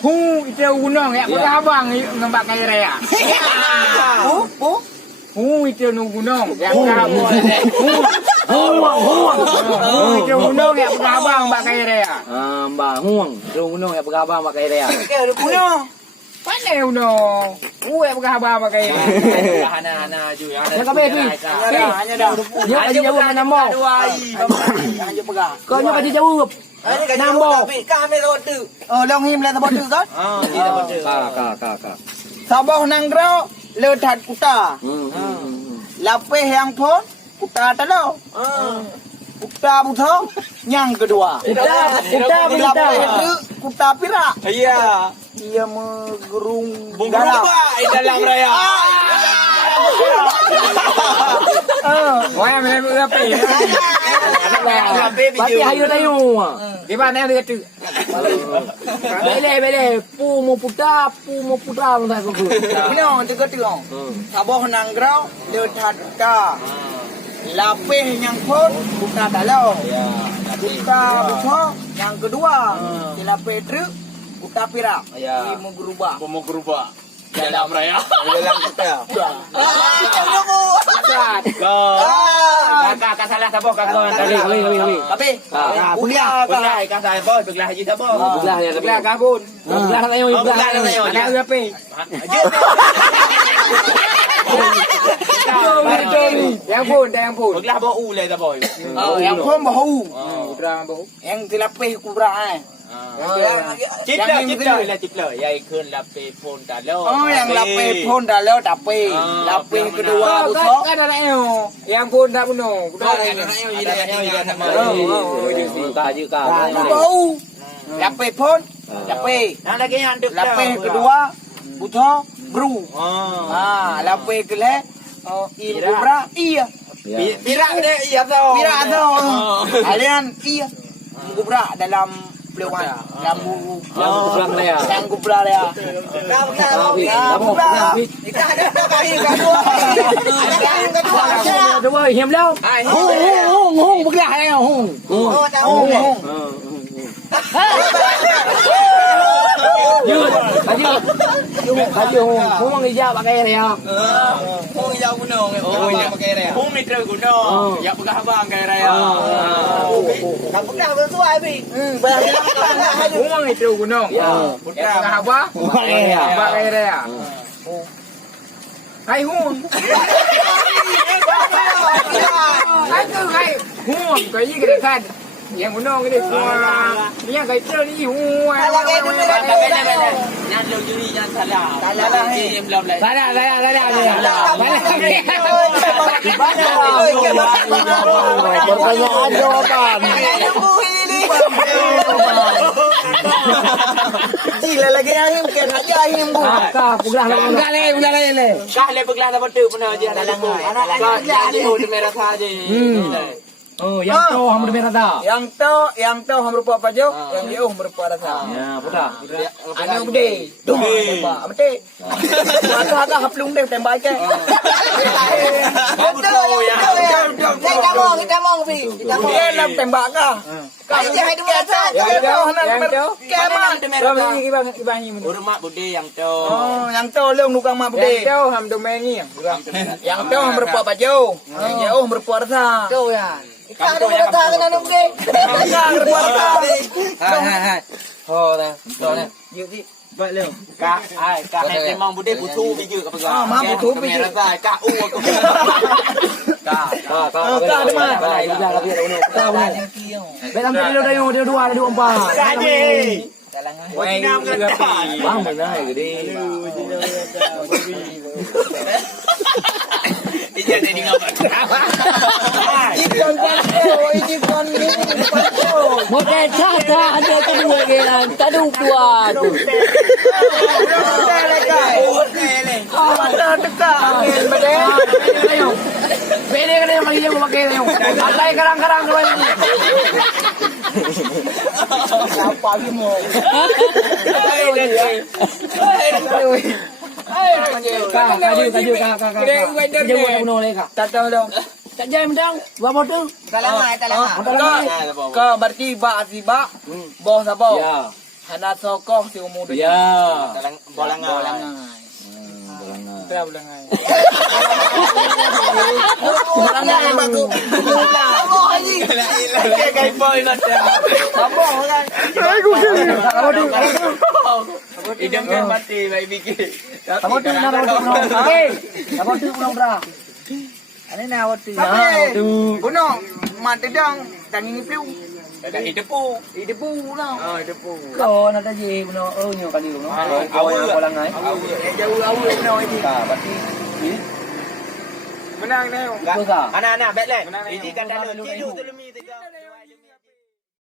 Hu itu gunung ya, abang ngembak air ya. Hu itu gunung ya, abang. Hu itu gunung ya, abang ngembak air ya. Mbak Huang, itu gunung ya abang pakai air ya. Gunung. Pandai gunung. Hu ya abang pakai air. Hana juga. Ya kabe tu. Hanya dah. Dia kaji jawab nama. Hanya pegang. Kau ni kaji jawab. Nambah. Kami rotu. Long him lah tempat tu kan? Kita rotu. Kak. Sabah nanggro ledat kuta. Lapeh yang pun kuta talo. Kuta buto yang kedua. Lapeh itu kuta pira. Iya. Dia menggerung Bungkuk dalam raya. Wah, memang lapeh. Pati hayu tayu. Di mana dia tu? Bele. Pu mo putra mula aku. Ini tu ketua. Sabah nanggro ledat kuta. Lapeh yang pun kuta talo. Kuta buto yang kedua. Lapeh itu kuta pira. Dia menggerubah. Dalam raya. Dalam kita. Kakak salah sabah kakak tadi. Tapi kuliah kakak salah boy belah haji sabah. Belah kabun. Belah tayu. Ada apa? Yang pun. Belah bau le tak boy. Yang pun bau. Yang dilapih kubra Cipla. Yai kun lape pun talo. yang lapih pun dah lewat tapi lapih kedua busuk. Kan ada yang pun tak bunuh. Kaji. Bau. Lapih pun, lapih. Lapih kedua busuk bru. Lapih kele kubra iya. Pira dia iya tau. Pira tu. Kalian iya. Kubra dalam Lewan, lambu kubra dia. Dua hiểm đâu. Hung bực lại hung. Kaji hung đi ra pakai này không? Hung jauh gunung. Pakai raya. Hung ni terus gunung. Ya pegang abang pakai raya. Kamu dah bersuai bi. Hung itu gunung. Putra apa? Pakai dia. Hai hung. Hai hung cái gì cái kan? Yang gunung cái ni yang cái trâu ni hung. Jangan juri jangan salah. Kim belum lagi. Pertanyaan jawaban. Sila lagi yang ke raja yang bu. Kah pulang le. Kah le peglah tak betul benar je dalam. Kah jadi tu merah saja. Yang tu hamba merah dah. Yang tu hamba rupa apa jo? Yang dia berupa rasa. Ya, putra. Anu gede. Tembak. Mesti. Agak haplung deh tembak ke. Kita mau bi. Kita mau tembak kah? Kau jangan dulu rasa. Urmat budi yang tu. Yang tu leung nukang mak bude. Yang tu ham domeni. Yang tu ham berupa baju. Yang jauh berupa rasa. Tu ya. Ikan ada rasa kan anu bude. Ikan berupa rasa. Hai. Oh dah. Yuk di. Baik leo. Kak memang bude butuh biju ke pegang. Mak butuh biju. Rasa kak aku. Kak ada mana? Dalam dia dua 4. Kaji. Wei Bang benar gede. Dia jadi ngapak. Ikan ni. Model cara ada kedua dia. Tadu dua tu. Mata dekat angin bedel. Bele kan yang lagi yang pakai tu. Atai karang-karang tu ni. Apa lagi mau? Tak tahu dah. Tak jam dah. Berapa tu? Ke berarti ba si ba. Bos apa? Ya. Hana sokoh si umur dia. Ya. Bolangan. Bolangan. Bolangan. Berapa bolangan? Bolangan bagus. Apa anjing? Kayak guys boy nada. Apa orang? Hidung kan mati baik fikir. Kamu tu nak awak tu. Okey. Kamu tu pulang dah. Ani na awak tu. Kuno, mati dong. Tangi ni piu. Dah hidup. Idepu no. Hidup. Kau nak taji punya nyo kali tu. Awak bolangan. Jauh awal no ini. Tak, berarti ni Menang ni. betul tak? Anak-anak backline. Ini kan dalam. Tidur tu lemi 3.